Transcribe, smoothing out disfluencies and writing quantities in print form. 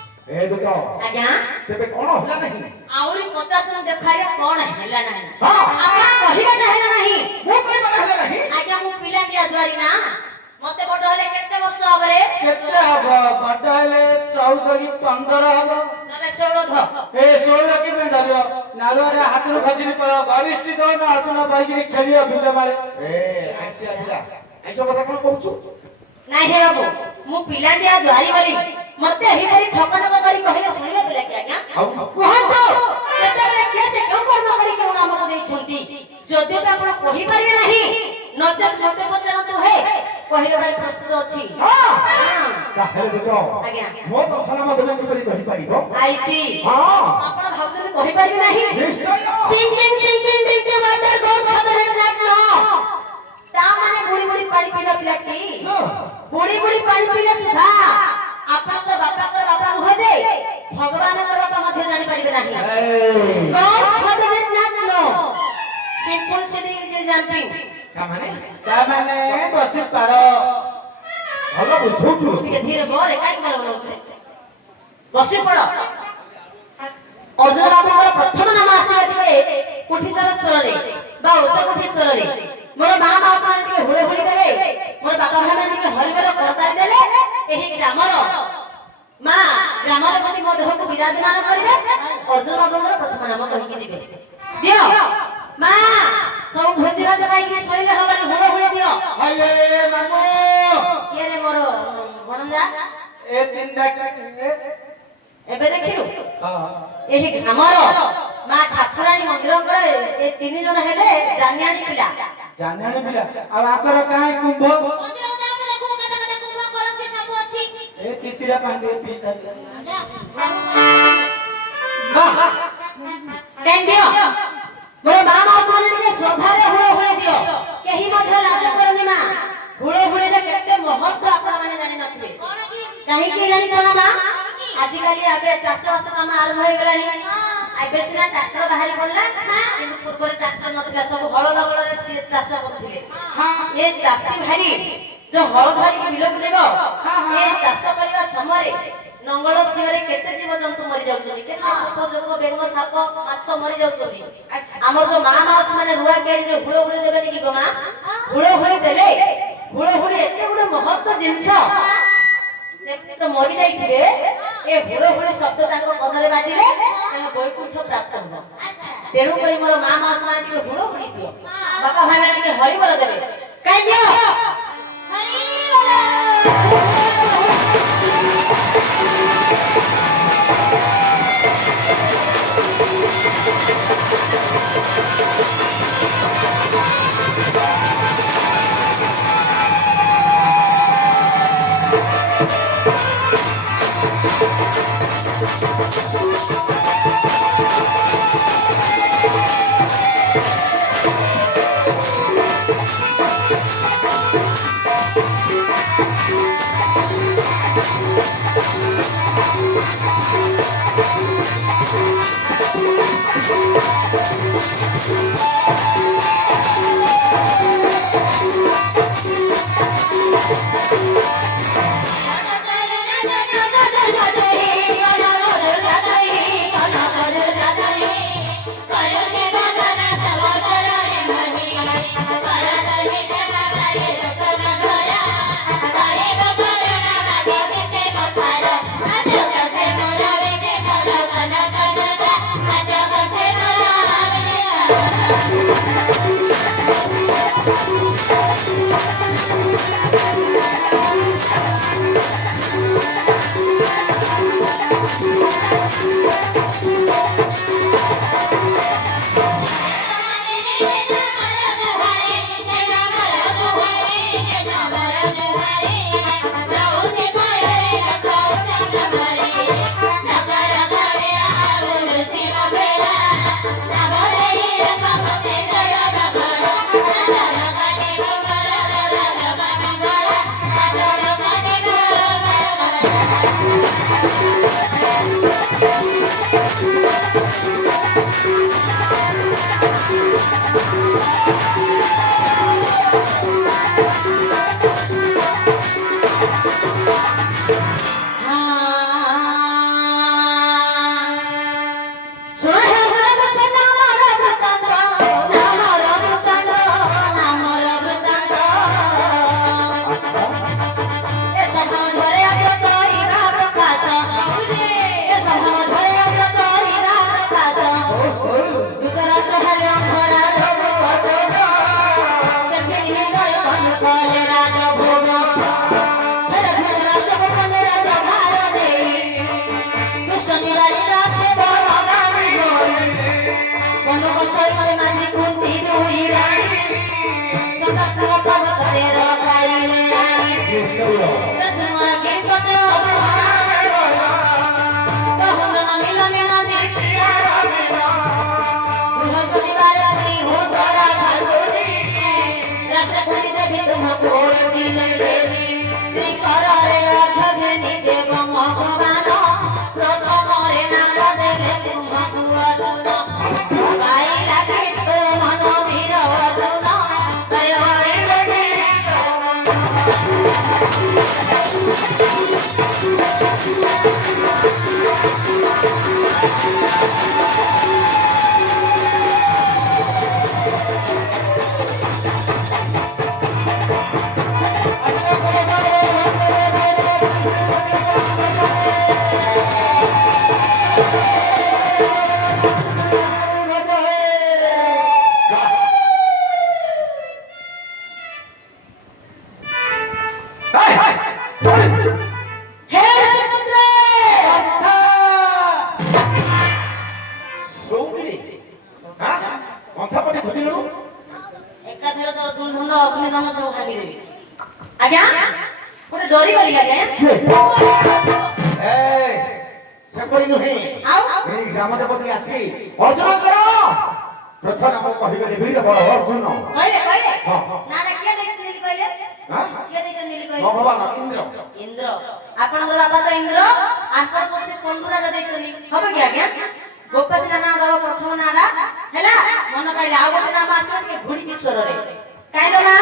आज्ञा तेबे कोन होला नहीं आउरी 50 जन देखाय कोन हैला नहीं हां आपा कहिबा हैला नहीं मु कहि बला हैला नहीं आज्ञा मु पिला निया द्वारी ना मते बड हले केते वर्ष हबरे केते हब बड हले 14 की 15 हब नले 16 ध ए 16 की में धरियो नालुआरे हातनु खसिनी पर 22 टी दो ना हातनु बाइकी खेलियो बिल्ले मारे ए आसी आला ऐसो କଥା कोन कहूछु नाही हे बाबू मु पिला निया द्वारी बरी मते एही परी ठकन करी कहिले सुनिले पिला कि आज्ञा कहतो केते बे केसे क्यों कर्म करी के नाम को देई छंती जदि आपण कहि पारि नाही नचत मते पचार तो हे कहिबे भाई प्रस्तुत अछि हां ताहेले देखो आज्ञा मो तो सलाम देबे कि परी कहि पारिबो आईसी हां आपण भावजन कहि पारि नाही निश्चय singing dig water goes for not know ता माने बुड़ी बुड़ी पानी पीला पिलाटी बुड़ी बुड़ी पानी पीला सुधा आपनकर बापा नुह दे भगवानकर बापा मध्य जानि परिबे नाही goes for not know simple sitting jumping का माने बसी पारो भलो बुझौछु ठीक धीरे बोरे काई कर बोलौछे बसी पड़ अर्जुन बाबूଙ୍କର प्रथम नाम आसीबा दिबे कुठी सरस्वर रे बा उस कुठी स्वर रे मोर मां माउसा टिके हुळे हुଳି देबे मोर बापा भाना टिके हरिबल करताई देले एही ग्रामर मां ग्रामर पति मो देहको विराजमान करिवे अर्जुन बाबूଙ୍କର प्रथम नाम कहि जिबे दियो मां सब भोजी भात खाई सइले हबानी हुळे हुळे दियो हाये मामू ये रे मोर भणजा ए तीन एबे देखिलु हां एही ग्रामर मां ठाकुरानी मंदिर कर ए तीन जन हेले जानियानी पिला जानियानी पिला अब आकर काहे कुंभ मंदिर जाऊ देखो कटा कटा कुंभ कलसी सब अछि ए तितिरा पांडे पीता काई दियो मोर मां माउसाने के श्रद्धा रे हुळे हुळे दियो केही मध्ये लाज करनी मां हुळे हुळे ने केते महत्व आपण माने जानि नथिबे काहे कि जानि छना मां आजिकाली आबे चाषबास काम आरंभ हो गलानी आबे सिना ट्रैक्टर बाहरी पड़ला किंतु पूर्व ट्रैक्टर नथिला सब हळ लगल रे से चाष करथिले ए चाषी भारी जो हळ धरि बिल को जेबो ए चाष करबा समय नंगल सिंहरे केते जीव जंतु मरि जाउछनी केते पोक जोक बेंग साप माछ मरि जाउछनी हमर जो मां माउस माने रुआ केरी रे हुळ हुळ देबेनी कि गो मां हुळ हुळ देले हुळ हुळ एते गुड महत्व जिंस से तो मरि जाइथिबे ए हुळ हुळ शब्द ताको कनरे बाजिले ताको बैकुंठ प्राप्त हो तेनु करी मोर मां माउस माने के हुळ हुळ दियो बापा भाना के हरि बोल देबे काई दियो हरि बोल ତୁଳଧନ ଅଗ୍ନିଦମ ସବୁ ଭାଙ୍ଗିଦେବି। ଆଜ୍ଞା ଗୋଟେ ଡରି ଗଲି ଆଜ୍ଞା। ସେପରି ନୁହେଁ ଆଉ ଏଇ ଗ୍ରାମ ଦେବତୀ ଆସି ଅର୍ଜୁନ କର ପ୍ରଥମେ ଆମକୁ କହିଗଲେ ବୀର ବଳ ଅର୍ଜୁନ କହିଲେ କହିଲେ ହଁ, ହଁ। ନା ନା କିଏ ଦେଇଛନ୍ତି କହିଲେ? ହଁ? କିଏ ଦେଇଛନ୍ତି କହିଲେ? ଭଗବାନ ଇନ୍ଦ୍ର ଇନ୍ଦ୍ର। ଆପଣଙ୍କର ବାପା ତ ଇନ୍ଦ୍ର, ଆପଣ କହୁଛନ୍ତି ପଣ୍ଡୁରାଜା ଦେଇଛନ୍ତି। ହବ କି ଆଜ୍ଞା? ଗୋପାସୀ ନାଁ ଦବ ପ୍ରଥମ ନାଁଟା ହେଲା ମନେ ପାଇଲେ। ଆଉ ଗୋଟେ ନାମ ଆସିବ ଟିକେ ଘୁଡ଼ିକି ସ୍ୱରରେ। କାହିଁକି ନା